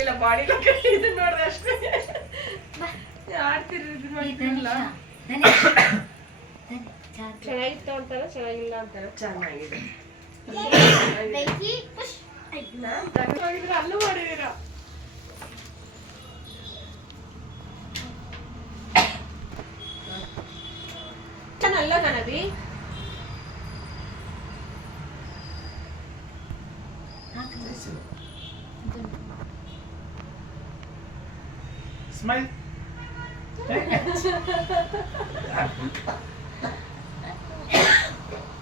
ಇಲ್ಲ ಬಾಡಿ ಇದು ನೋಡ್ದೆ ಅಷ್ಟೇ ಆಡ್ತಿರ ಇದು ಮಾಡಿದ್ರಲ್ಲ ಚೆನ್ನಾಗಿತ್ತು ಅಂತಾರ ಚೆನ್ನಾಗಿಲ್ಲ ಅಂತಾರ ಚೆನ್ನಾಗಿದೆ ಅಲ್ಲೂ ಮಾಡಿದೀರ ಅಲ್ಲ Kanavi Smile.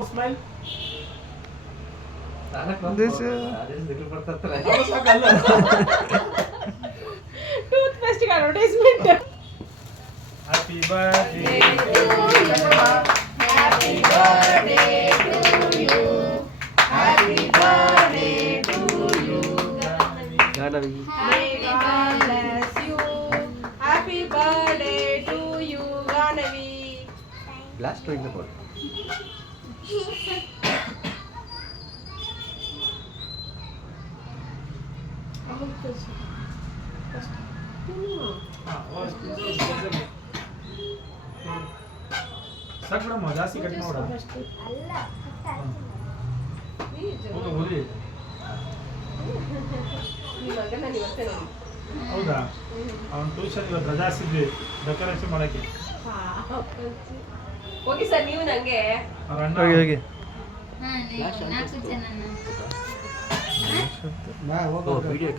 Smile. Tooth paste advertisement Happy birthday to you. Happy birthday to you. Happy birthday to you. Ganavi. May God bless you. Happy birthday to you, Ganavi. Blast to the board. ಸಾಕು ಬಿಡಮ್ಮ ಜಾಸ್ತಿ cut ಮಾಡ ಹೋಗಿ ಹೌದಾ ಅವನು tuition ಇವತ್ತು ರಜಾ ಸಿದ್ವಿ decoration ಮಾಡಕ್ಕೆ ಹೋಗಿ ಸರ್ ನೀವು ನಂಗೆ ಅವ್ರ ಅಣ್ಣ ಹೋಗಿ ವಿಡಿಯೋ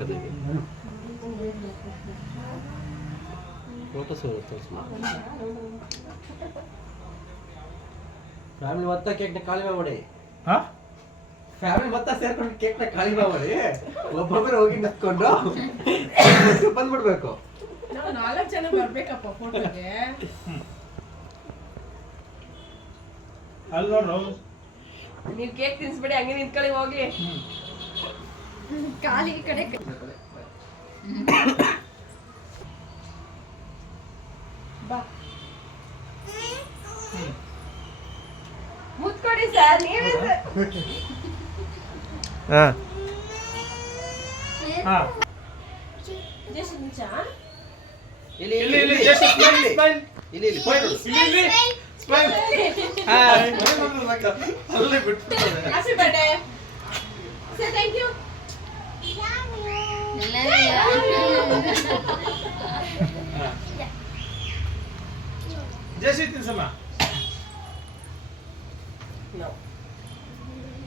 ಫೋಟೋಸ್ ಫ್ಯಾಮಿಲಿ ಮೊತ್ತ ಕೇಕ್ನ ಖಾಲಿ ಮಾಡಿ ಫ್ಯಾಮಿಲಿ ಮೊತ್ತ ಸೇರ್ಕೊಂಡು ಕೇಕ್ನ ಖಾಲಿ ಮಾಡಿ ಒಬ್ಬೊಬ್ಬರು ಹೋಗಿ ನಿಂತ್ಕೊಂಡು ಬಂದ್ಬಿಡ್ಬೇಕು. ನಾವು 4 ಜನ ಬರ್ಬೇಕಪ್ಪ ಫೋಟೋಗೆ. ಅಲ್ಲಿ ನೋಡ್ರು ನೀವು ಕೇಕ್ ತಿನ್ಸ್ಬಿಡಿ ಹಂಗೆ ನಿಂತ್ಕೊಳ್ಳಿ ಹೋಗಿ ಖಾಲಿ ಈ ಕಡೆ ಬಾ ಮುತ್ಕೊಡಿ ಸರ್ ನೀವೇ ಹಾ ಹಾ ಜಸ್ಟ್ ನಿಮಿಷ ಇಲ್ಲಿ ಇಲ್ಲಿ ಇಲ್ಲಿ ಜಸ್ಟ್ ಸ್ಮೈಲ್ ಸ್ಮೈಲ್ ಇಲ್ಲಿ ಇಲ್ಲಿ ಫೋಟೋ ಇಲ್ಲಿ ಸ್ಮೈಲ್ ಹಾಯ್ ಅಲ್ಲೇ ಬಿಟ್ಟು happy birthday say thank you Jayashree ತಿನ್ಸಮ್ಮ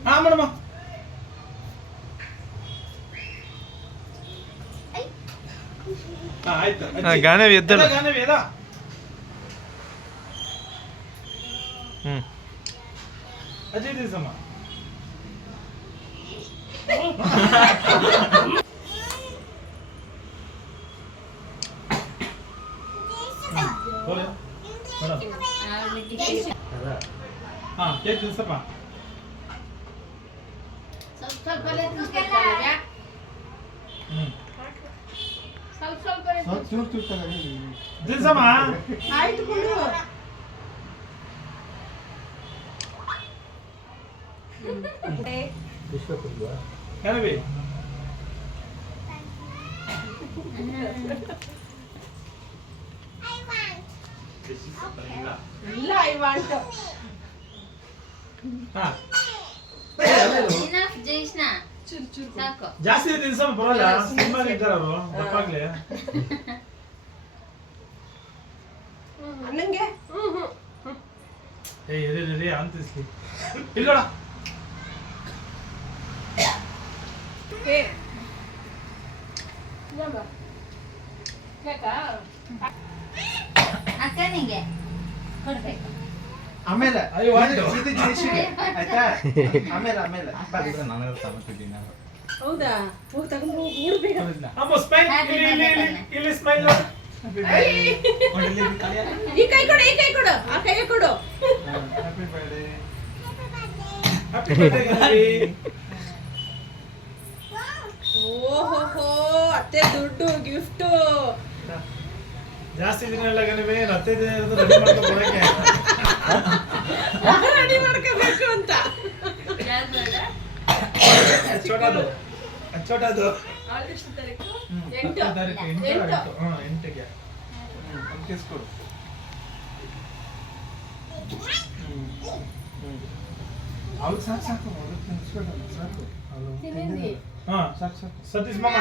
ಹಾ ಮೇಡಮ್ ಹಾ ಆಯ್ತು ಗಾನವಿ ಎದ್ದಲ್ಲ ಗಾನವಿ ಎದ ಅಜಯ್ ತಿನ್ಸಮ್ಮ ಹಾ ಕೇಕ್ ತಿನ್ಸಪ್ಪ ತಿನ್ಸಮ್ಮ ಆಯ್ತು ಕೊಡು ಗಾನವಿ ಇಲ್ಲ ಐ ವಾಂಟ್ ಹಾ ಜೈಸ್ನಾ ಚೂರು ಚೂರು ಸಾಕು ಜಾಸ್ತಿ ತಿನ್ಸಮ್ಮ ಬರಲ್ಲ ಸಿನಿಮಾ ಇದ್ದಾರೆ ಅವರು ದಪ್ಪಾಗ್ಲಿ ನಂಗೆ ಏ ಇರಿ ಅಂತಿಸ್ಲಿ ಇಲ್ಲೋಡ ಏ ನಮ್ಮ ಬೇಕಾ ಅಕ್ಕನಿಗೆ ಕೊಡ್ಬೇಕು ಆಮೇಲೆ ಐ ವಾಂಟ್ ಇದು ಜಯಶ್ರೀಗೆ ಆಯ್ತಾ ಆಮೇಲೆ ಹೌದಾ ಹೋಗಿ ತಗೊಂಡು ಹೋಗಿ ಊಡ್ಬೇಕ ಅಮ್ಮ ಸ್ಮೈಲ್ ಇಲ್ಲಿ ಸ್ಮೈಲ್ ಈ ಕೈ ಕೊಡು ಆ ಕೈ ಕೊಡು happy birthday happy birthday Ganavi ಓಹೋ ಅತ್ತೆ ದುಡ್ಡು ಗಿಫ್ಟ್ ಜಾಸ್ತಿ ದಿನ ಇಲ್ಲ ಗಾನವಿ 15 ದಿನ ಇರೋದು ರೆಡಿ ಮಾಡ್ಕೊಂಡು ಬರಕ್ಕೆ ರೆಡಿ ಮಾಡ್ಕೋಬೇಕು ಅಂತ छोटा दो आज ಎಷ್ಟು ತಾರೀಕು ಎಂಟು. ಹತ್ತನೇ ತಾರೀಕು ಎಂಟು ಎಂಟು. ಆಯ್ತು. ಎಂಟಿಗೆ ಒಂದು ಕಿಸ್ ಕೊಡು. ಅವ್ರು ಸಾಕು ಸಾಕು ಅವ್ರು ತಿನ್ನಿಸ್ಬೇಕಲ್ಲ ಸಾಕು ತಿನ್ನಿಂದಿ. ಸಾಕು ಸಾಕು ಸತೀಶ್ ಮಾಮ